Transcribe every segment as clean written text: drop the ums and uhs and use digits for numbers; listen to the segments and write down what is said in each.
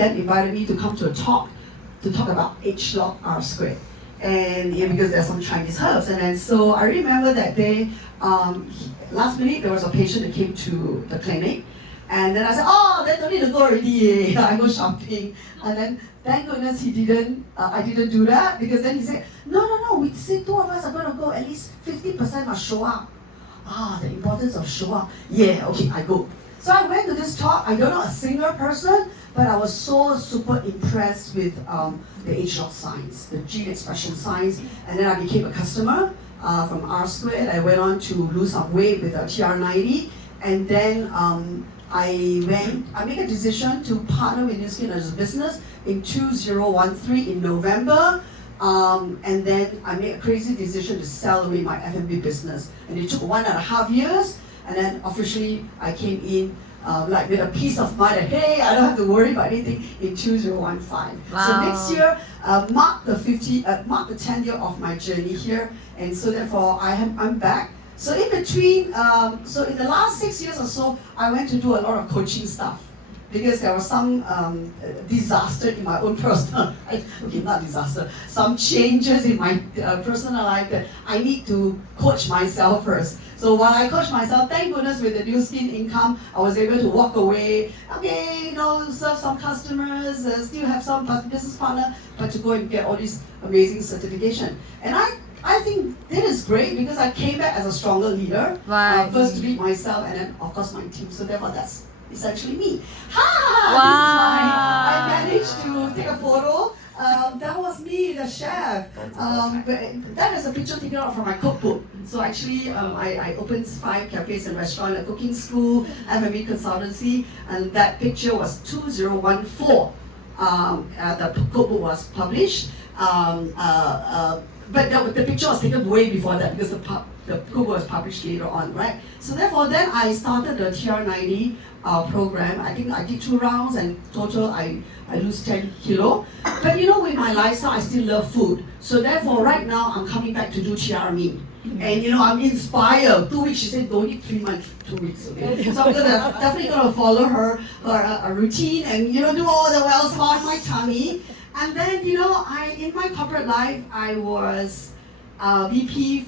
then invited me to come to a talk to talk about H log R squared. And because there's some Chinese herbs. And then so I remember that day, last minute there was a patient that came to the clinic. And then I said, oh, then don't need to go already. I go shopping. And then thank goodness I didn't do that, because then he said, no, we say two of us are going to go, at least 50% must show up. The importance of show up. Yeah, okay, I go. So I went to this talk. I don't know a single person, but I was so super impressed with the H-log science, the gene expression science, and then I became a customer from R squared. I went on to lose some weight with TR90, and then I made a decision to partner with New Skin as a business in 2013 in November. And then I made a crazy decision to sell away my F&B business. And it took 1.5 years, and then officially I came in with a peace of mind that, hey, I don't have to worry about anything in 2015. Wow. So next year mark the 10th year of my journey here, and so therefore I'm back. So in between, so in the last 6 years or so, I went to do a lot of coaching stuff, because there was some disaster in my own personal life. Okay, not disaster, some changes in my personal life that I need to coach myself first. So while I coach myself, thank goodness with the New Skin income, I was able to walk away, serve some customers, still have some business partner, but to go and get all these amazing certification. And I think this is great, because I came back as a stronger leader. Right. First to lead myself, and then of course my team. So therefore that's essentially me. Wow. I managed to take a photo. That was me, the chef. That is a picture taken out from my cookbook. So actually, I opened 5 cafes and restaurants, a cooking school, F&B consultancy, and that picture was 2014. The cookbook was published. But the picture was taken way before that, because the cookbook was published later on, right? So therefore, then I started the TR90 program. I think I did 2 rounds, and total I lose 10 kilo. But with my lifestyle, I still love food. So therefore, right now, I'm coming back to do TRME. And I'm inspired. 2 weeks, she said, don't eat 3 months, 2 weeks, okay? So I'm definitely gonna follow her routine and do all the well spot my tummy. And then in my corporate life, I was VP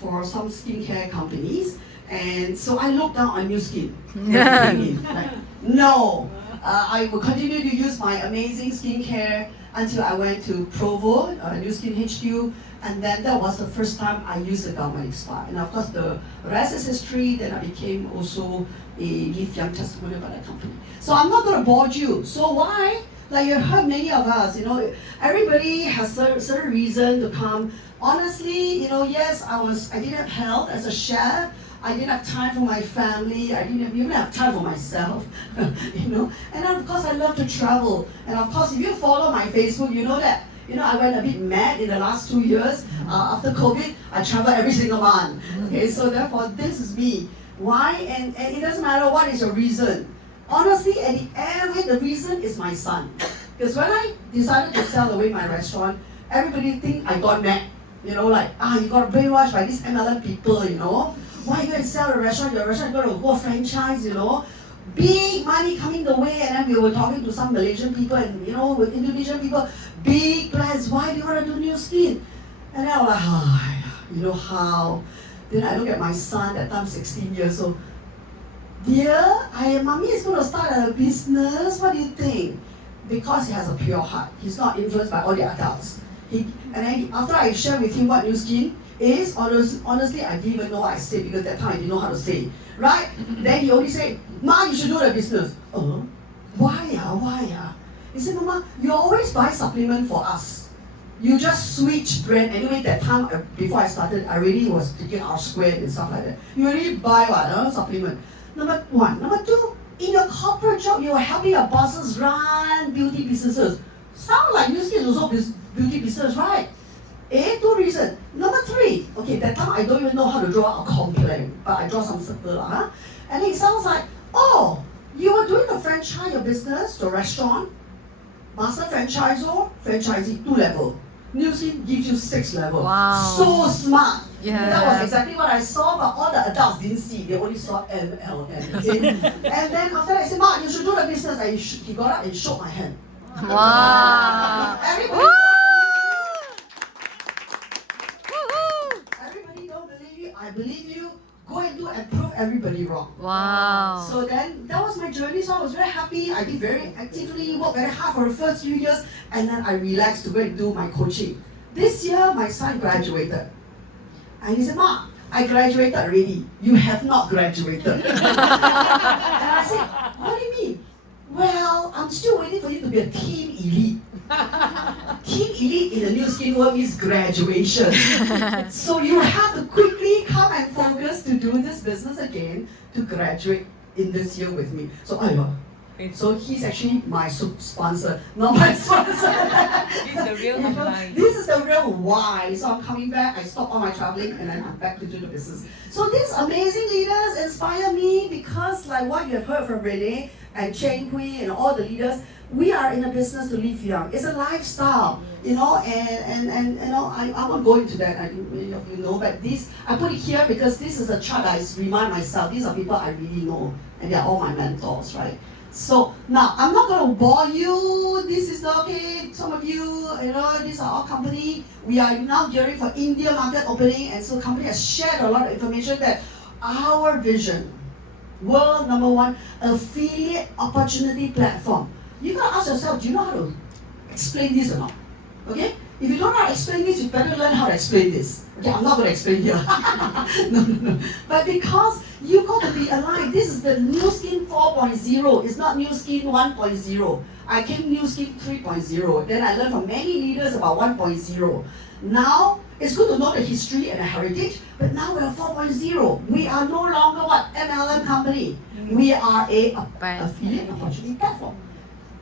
for some skincare companies, and so I looked down on New Skin. No, I will continue to use my amazing skincare until I went to Provo, New Skin HQ, and then that was the first time I used the Galvanic Spa. And of course, the rest is history. Then I became also a Leaf Young testimonial by that company. So I'm not going to bore you. So why? Like you heard many of us, everybody has a certain reason to come. Honestly, yes, I didn't have health as a chef. I didn't have time for my family. I didn't even have time for myself, And then of course I love to travel. And of course, if you follow my Facebook, you know that, I went a bit mad in the last 2 years. After COVID, I travel every single month. Okay, so therefore, this is me. Why? And it doesn't matter what is your reason. Honestly, at the end of it, the reason is my son. Because when I decided to sell away my restaurant, everybody think I got mad. You got brainwashed by these MLM people, Why you going to sell a restaurant? Your restaurant is going to go franchise, Big money coming the way, and then we were talking to some Malaysian people and, with Indonesian people, big plans. Why do you want to do New Skin? And then I was like, how? Then I look at my son, that time 16 years old. Dear, mommy is going to start a business. What do you think? Because he has a pure heart. He's not influenced by all the adults. And then after I share with him what New Skin is, honestly, I didn't even know what I said, because that time I didn't know how to say it, right? Then he only said, Ma, you should do the business. Why? He said, Mama, you always buy supplement for us. You just switch brand. Anyway, that time, before I started, I already was taking R squared and stuff like that. You already buy supplement. Number 1. Number 2, in your corporate job, you are helping your bosses run beauty businesses. Sound like New Skin is also beauty business, right? 2 reasons. Number 3, okay, that time I don't even know how to draw a complaint, but I draw some circle, And it sounds like, you were doing the franchise your business, the restaurant, master franchisor, franchisee, 2 level. New Skin gives you 6 levels. Wow. So smart. Yeah. That was exactly what I saw, but all the adults didn't see. They only saw MLM. Okay? And then after that, I said, Mark, you should do the business. And he got up and shook my hand. Wow. Everybody, everybody don't believe you. I believe you. Go and do and prove everybody wrong. Wow. So then that was my journey. So I was very happy. I did very actively, worked very hard for the first few years, and then I relaxed to go and do my coaching. This year, my son graduated. And he said, Mark, I graduated already. You have not graduated. And I said, what do you mean? Well, I'm still waiting for you to be a team elite. Team elite in the New Skin world is graduation. So you have to quickly come and focus to do this business again to graduate in this year with me. So he's actually my sponsor, not my sponsor. This is the real why. This is the real why. So I'm coming back, I stop all my traveling, and then I'm back to do the business. So these amazing leaders inspire me because like what you have heard from Renee and Cheng Hui and all the leaders, we are in a business to live young. It's a lifestyle, you know, and you know, I won't go into that, I think many of you know, but this, I put it here because this is a chart I remind myself, these are people I really know, and they're all my mentors, right? So now I'm not going to bore you. This is okay. Some of you, you know, these are all company. We are now gearing for India market opening, and so company has shared a lot of information that our vision, world number 1 affiliate opportunity platform. You gotta ask yourself, do you know how to explain this or not? Okay? If you don't know how to explain this, you better learn how to explain this. Okay, I'm not going to explain here. No. But because you got to be aligned, this is the New Skin 4.0. It's not New Skin 1.0. I came New Skin 3.0. Then I learned from many leaders about 1.0. Now, it's good to know the history and the heritage, but now we're 4.0. We are no longer what? MLM company. We are a affiliate opportunity platform.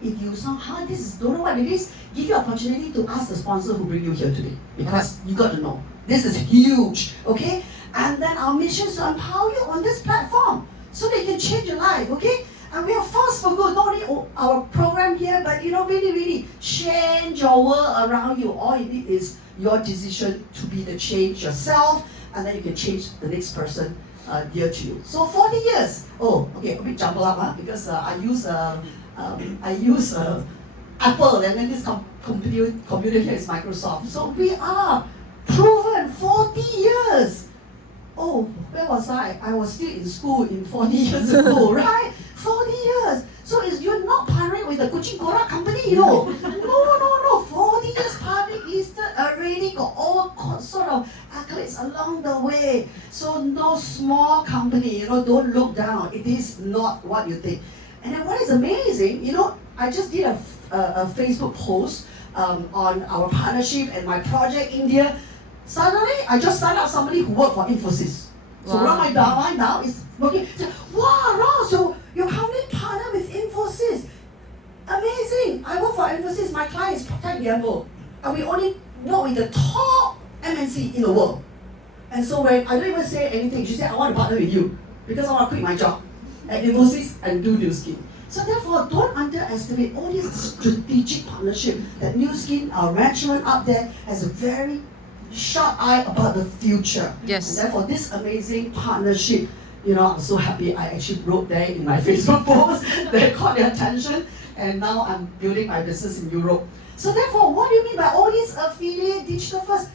If you somehow don't know what it is, give you opportunity to ask the sponsor who bring you here today, because you got to know. This is huge, okay? And then our mission is to empower you on this platform so that you can change your life, okay? And we are force for good, not only our program here, but you know, really change your world around you. All you need is your decision to be the change yourself, and then you can change the next person dear to you. So 40 years. Oh, okay, a bit jumbled up, because I use Apple, and then this computer here is Microsoft. So we are proven 40 years. Oh, where was I? I was still in school in 40 years ago, right? 40 years. So you're not partnering with the Kuching Kora company, you know. No. 40 years public listed already, got all sort of accolades along the way. So no small company, you know, don't look down. It is not what you think. And then what is amazing, you know, I just did a Facebook post on our partnership and my project India. Suddenly, I just signed up somebody who worked for Infosys. So Wow. my downline now is working. Wow, Ross, so your company partner with Infosys. Amazing. I work for Infosys. My client is Procter & Gamble. And we only work with the top MNC in the world. And so when I don't even say anything, she said, I want to partner with you because I want to quit my job at Infosys and do New Skin. So therefore, don't underestimate all these strategic partnership that New Skin, our management up there, has a very sharp eye about the future. Yes. And therefore, this amazing partnership, you know, I'm so happy I actually wrote there in my Facebook post that caught their attention, and now I'm building my business in Europe. So therefore, what do you mean by all these affiliate digital first?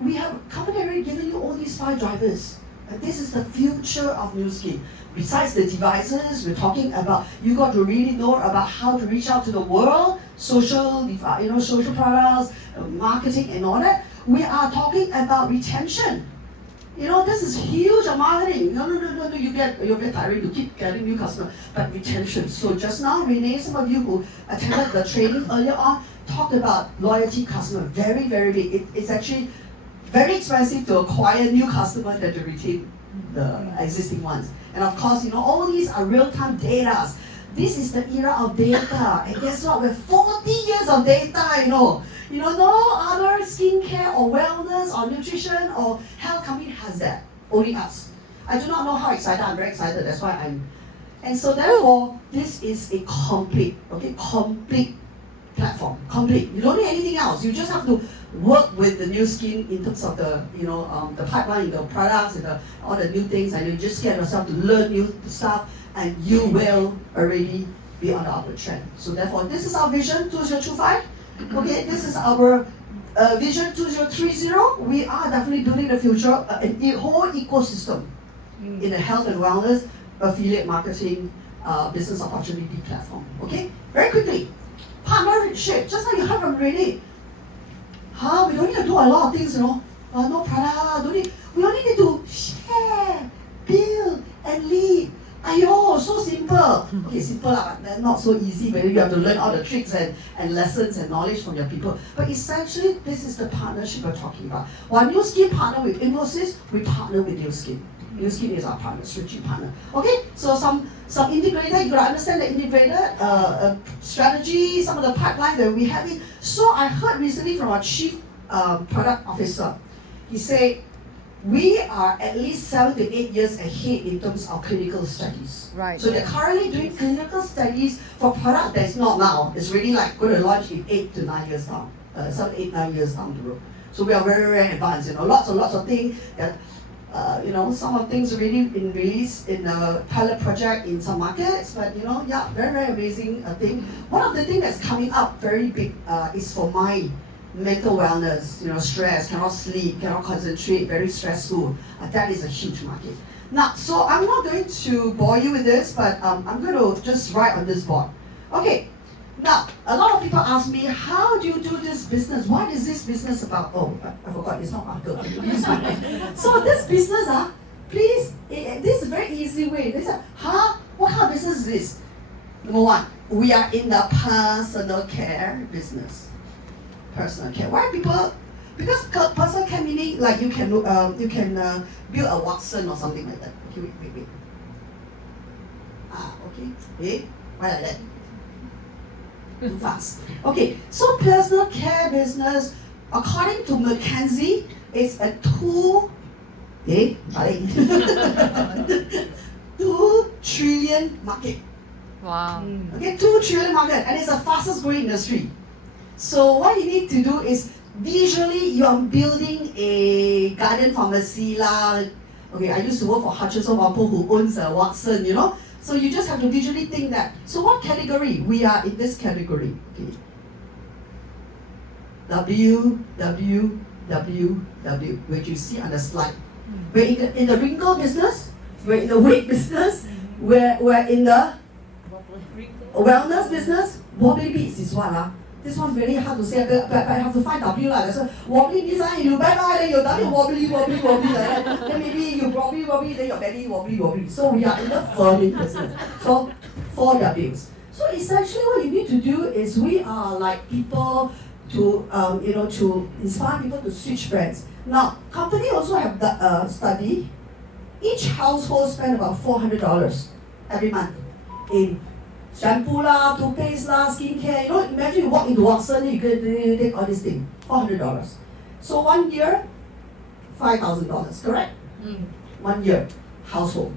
We have company already given you all these 5 drivers. And this is the future of New Skin. Besides the devices, we're talking about, you got to really know about how to reach out to the world, social products, marketing and all that. We are talking about retention. You know, this is huge on marketing. No, you'll get tiring to keep getting new customers. But retention. So just now, Renee, some of you who attended the training earlier on, talked about loyalty customer. Very, very big. It's actually very expensive to acquire new customers than to retain the existing ones. And of course, you know, all these are real-time data. This is the era of data. And guess what? We're 40 years of data, you know. You know, no other skincare or wellness or nutrition or health company has that. Only us. I do not know how excited. I'm very excited. That's why I'm. And so therefore, this is a complete platform, complete. You don't need anything else. You just have to work with the new skin in terms of the, the pipeline, the products, and all the new things, and you just get yourself to learn new stuff, and you will already be on the upward trend. So therefore, this is our vision 2025. Okay, this is our vision 2030. We are definitely building the future, a whole ecosystem in the health and wellness, affiliate marketing, business opportunity platform. Okay, very quickly, partnership. Just like you heard from Renee. We don't need to do a lot of things, no product. We only need to share, build, and lead. Ayo, so simple. Okay, simple lah, but not so easy. Maybe you have to learn all the tricks and lessons and knowledge from your people. But essentially, this is the partnership we're talking about. While New Skin partner with Infosys, we partner with New Skin. New Skin is our partner, strategic partner. Okay, so some integrator, you gotta understand the integrator strategy, some of the pipeline that we have. So I heard recently from our chief product officer, he said, we are at least 7 to 8 years ahead in terms of clinical studies. Right. So they're currently doing clinical studies for product that's not now. It's really like going to launch in 8 to 9 years down, 7, 8, 9 years down the road. So we are very, very advanced. Lots and lots of things that, some of things already been released in a pilot project in some markets. But very, very amazing thing. One of the things that's coming up very big is for my mental wellness, stress, cannot sleep, cannot concentrate, very stressful. That is a huge market. Now, so I'm not going to bore you with this, but I'm going to just write on this board. Okay, now, a lot of people ask me, how do you do this business? What is this business about? Oh, I forgot, it's not Uncle. So this business, please, this is a very easy way. What kind of business is this? Number one, we are in the personal care business. Personal care. Why people? Because personal care meaning like you can build a Watson or something like that. Okay, wait. Okay. Why like that? Too fast. Okay, so personal care business, according to McKinsey, is a 2 trillion market. Wow. Okay, 2 trillion market, and it's the fastest growing industry. So what you need to do is visually you are building a garden pharmacy lah. Okay, I used to work for Hutchinson Whampoa who owns a Watson, So you just have to visually think that. So what category? We are in this category. Okay. W, which you see on the slide. We're in the wrinkle business. We're in the weight business. We're in the wellness business. Wobbly beads is what? This one very hard to say, but I have to find W lah. So wobbly means you bye, then your W wobbly like that. Then maybe you wobbly, then your belly wobbly. So we are in the firming business. So 4 Ws. So essentially what you need to do is we are like people to to inspire people to switch brands. Now company also have the study. Each household spend about $400 every month in shampoo lah, toothpaste lah, skincare. Imagine you walk into Watson, you take all this thing, $400. So 1 year, $5,000, correct? 1 year, household.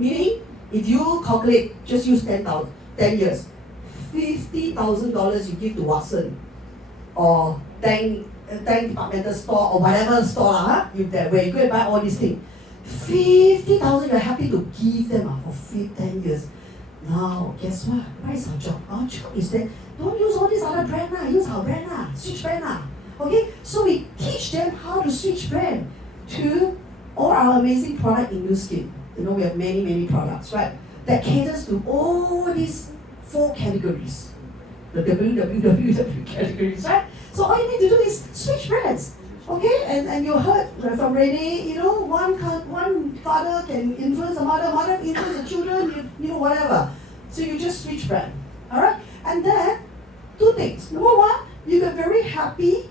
Meaning, if you calculate, just use 10 years, $50,000 you give to Watson, or 10 departmental store, or whatever store lah, where you go and buy all these things. 50,000 you're happy to give them for 10 years. Now, guess what? What is our job? Our job is that don't use all these other brand use our brand switch brand Okay, so we teach them how to switch brand to all our amazing product in New Skin. We have many products, right? That caters to all these 4 categories. The WWW categories, right? So all you need to do is switch brands. Okay, and you heard from Renee, one father can influence the mother influence the children, whatever. So you just switch brand, alright? And then, 2 things. Number 1, you get very happy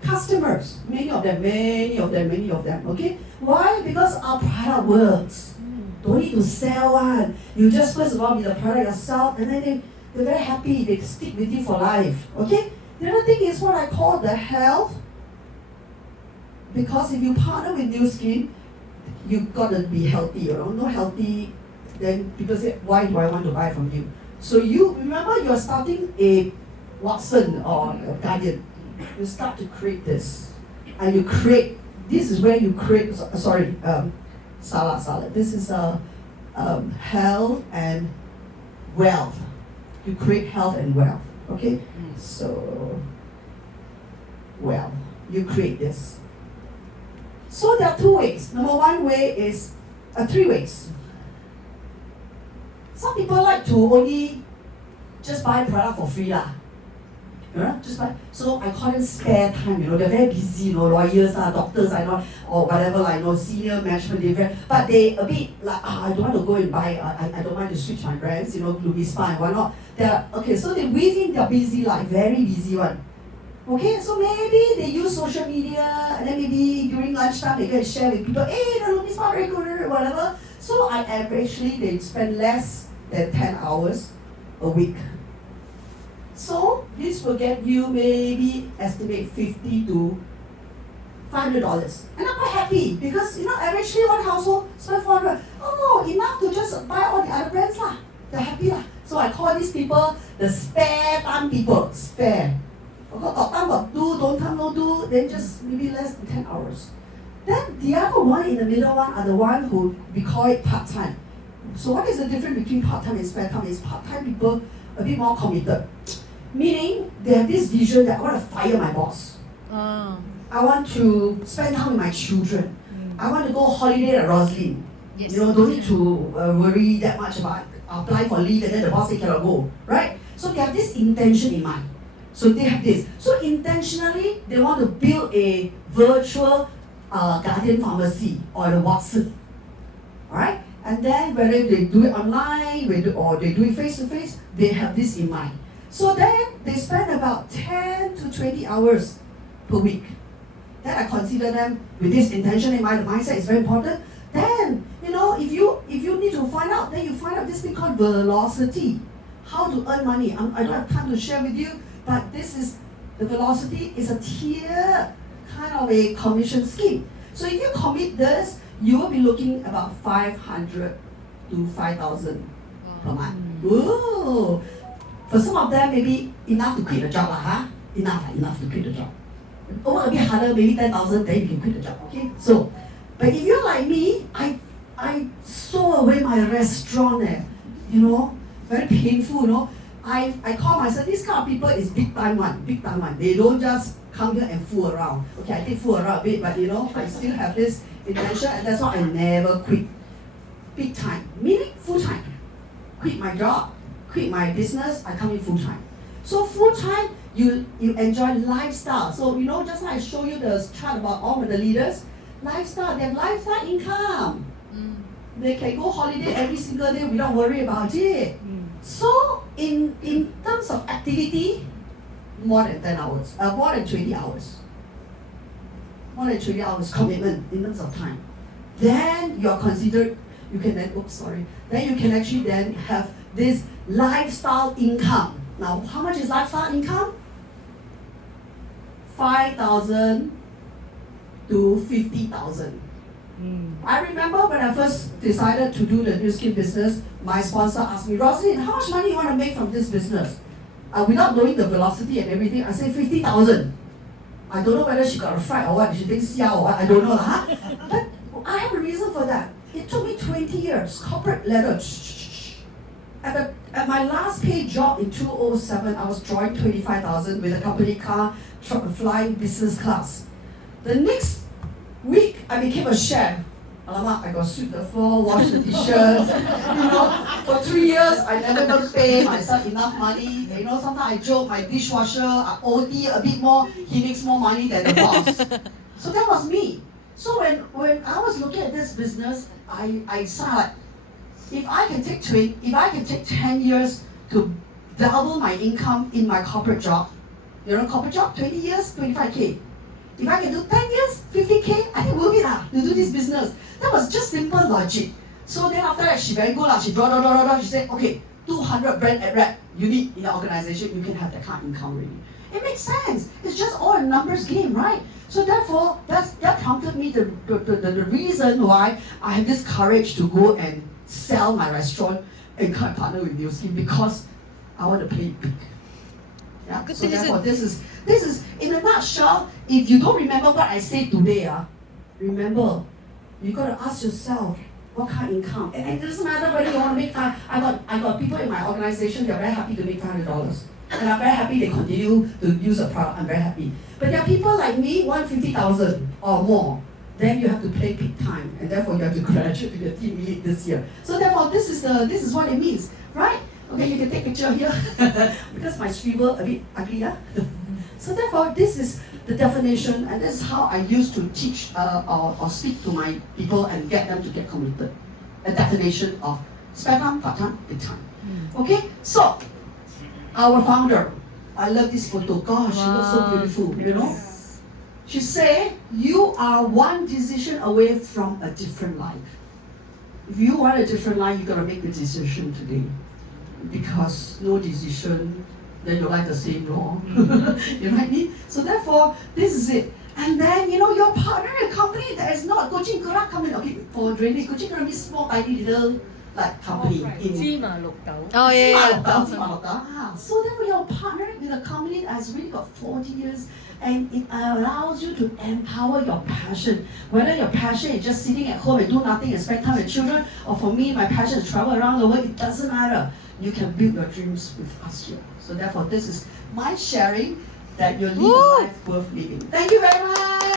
customers. Many of them, okay? Why? Because our product works. Don't need to sell one. You just first of all be the product yourself, and then they're very happy, they stick with you for life, okay? The other thing is what I call the health. Because if you partner with New Skin, you've got to be healthy, Not healthy, then people say, why do I want to buy from you? So you remember you're starting a Watson or Guardian. You start to create this. And you create, this is where you create, Salah. This is health and wealth. You create health and wealth. Okay? So, wealth. You create this. So there are two ways. Number one way is, three ways. Some people like to only just buy product for free lah. You know, just buy. So I call them spare time. You know, they're very busy. You know, lawyers, doctors, I know, or whatever. I know, senior management. But they a bit like, I don't want to go and buy. I don't want to switch my brands. You know, Gloomy Spa and whatnot. So they within their busy life, very busy one. Okay, so maybe they use social media, and then maybe during lunchtime they can share with people, hey, the Gloomy Spa very good, whatever. So I averagely they spend less than 10 hours a week. So this will get you maybe estimate $50 to $500. And I'm quite happy because averagely one household spend $400. Oh, enough to just buy all the other brands lah. They're happy lah. So I call these people the spare time people. Spare. Got time got do, don't time no do, then just maybe less than 10 hours. Then the other one in the middle one are the one who we call it part-time. So what is the difference between part-time and spare time is part-time people a bit more committed. Meaning they have this vision that I want to fire my boss. I want to spend time with my children. I want to go holiday at Rosalind. Yes. Don't need to worry that much about apply for leave and then the boss say cannot go. Right? So they have this intention in mind. So they have this. So intentionally they want to build a virtual Guardian pharmacy or the Watson. Alright? And then whether they do it online or they do it face to face, they have this in mind. So then they spend about 10 to 20 hours per week. Then I consider them with this intention in mind, the mindset is very important. Then, if you need to find out, then you find out this thing called velocity. How to earn money. I don't have time to share with you, but the velocity is a tier kind of a commission scheme. So if you commit this, you will be looking about 500 to 5,000 per month. Ooh. For some of them, maybe enough to quit the job, enough to quit the job. Oh, a bit harder, maybe 10,000, then you can quit the job, okay? So, but if you're like me, I sold away my restaurant, very painful, I call myself, this kind of people is big time one. They don't just come here and fool around. Okay, I did fool around a bit, but I still have this intention, and that's why I never quit. Big time, meaning full time. Quit my job, quit my business, I come in full time. So full time, you enjoy lifestyle. So just like I show you the chart about all of the leaders, lifestyle, they have lifestyle income. They can go holiday every single day without worry about it. So in terms of activity, more than 10 hours, more than 20 hours. More than 20 hours commitment in terms of time. Then you are considered, then you can actually then have this lifestyle income. Now, how much is lifestyle income? 5,000 to 50,000. I remember when I first decided to do the new skin business, my sponsor asked me, Rosalind, how much money you want to make from this business? Without knowing the velocity and everything, I said 50,000. I don't know whether she got a fright or what, she thinks xiao or what, I don't know. But I have a reason for that. It took me 20 years, corporate ladder. At my last paid job in 2007, I was drawing 25,000 with a company car, flying business class. The next week, I became a chef. Alamak, I got sweep the floor, wash the dishes. For 3 years, I never even pay myself enough money. Sometimes I joke, my dishwasher, I OT a bit more, he makes more money than the boss. So that was me. So when I was looking at this business, I saw like, if I can take 10 years to double my income in my corporate job, corporate job, 20 years, 25K. If I can do 10 years, 50K, I think worth it to do this business. That was just simple logic. So then after that, she very good she draw. She said, okay, 200 brand ad rep you need in the organization, you can have that kind of income already. It makes sense. It's just all a numbers game, right? So therefore, that prompted me the reason why I have this courage to go and sell my restaurant and partner with New Skin, because I want to play big. Yeah. Good So thing is therefore, it- this is in a nutshell. If you don't remember what I said today, remember, you got to ask yourself what kind of income. And it doesn't matter whether you want to make I got people in my organization. They're very happy to make $500, and I'm very happy they continue to use a product. I'm very happy. But there are people like me, 150,000 or more. Then you have to play peak time, and therefore you have to graduate to the team lead this year. So therefore, this is what it means, right? Okay, you can take a picture here because my scribble a bit ugly, yeah? So therefore, this is the definition, and this is how I used to teach or speak to my people and get them to get committed. A definition of spare time, part-time, big time. Okay, so our founder, I love this photo. Gosh, she looks so Wow. beautiful, you know? She said, you are one decision away from a different life. If you want a different life, you gotta make the decision today. Because no decision, then your life the same, no? You know what I mean? So therefore, this is it. And then, you know, your partner in a company that is not coaching Kura company. Okay, for drainage, coaching Kura means small, tiny little like company in 芝麻綠豆 Oh, yeah. So therefore, you're partnered with a company that has really got 40 years, and it allows you to empower your passion. Whether your passion is just sitting at home and do nothing and spend time with children, or for me, my passion is travel around the world, it doesn't matter. You can build your dreams with us here. So therefore, this is my sharing that you'll live Woo! a life worth living. Thank you very much.